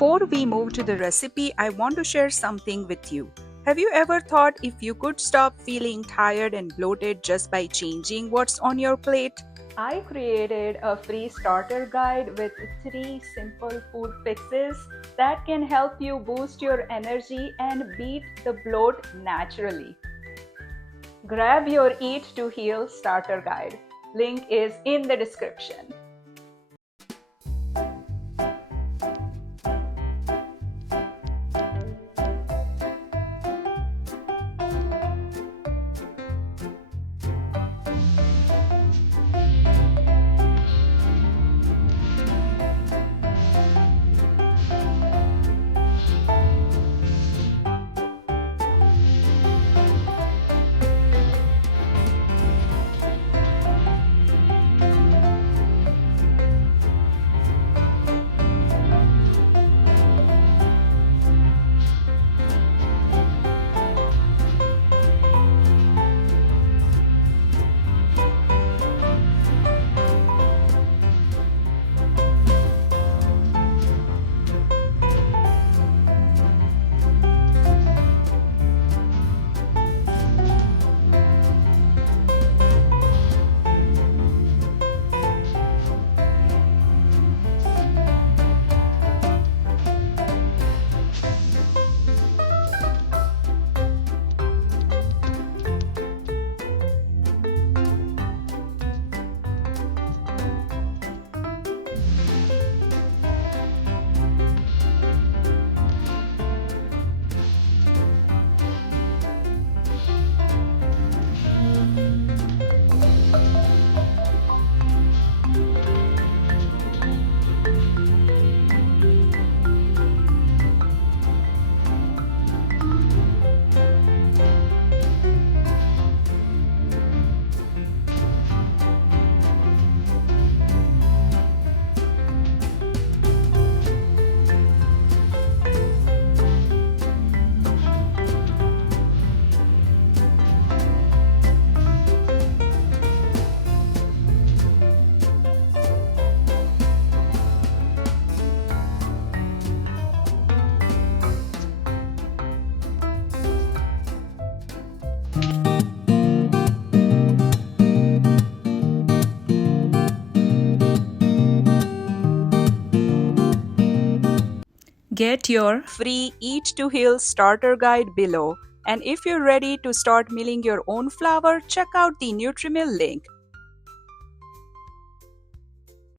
Before we move to the recipe, I want to share something with you. Have you ever thought if you could stop feeling tired and bloated just by changing what's on your plate? I created a free starter guide with 3 simple food fixes that can help you boost your energy and beat the bloat naturally. Grab your Eat to Heal starter guide. Link is in the description. Get your free Eat to Heal starter guide below. And if you're ready to start milling your own flour, check out the NutriMill link.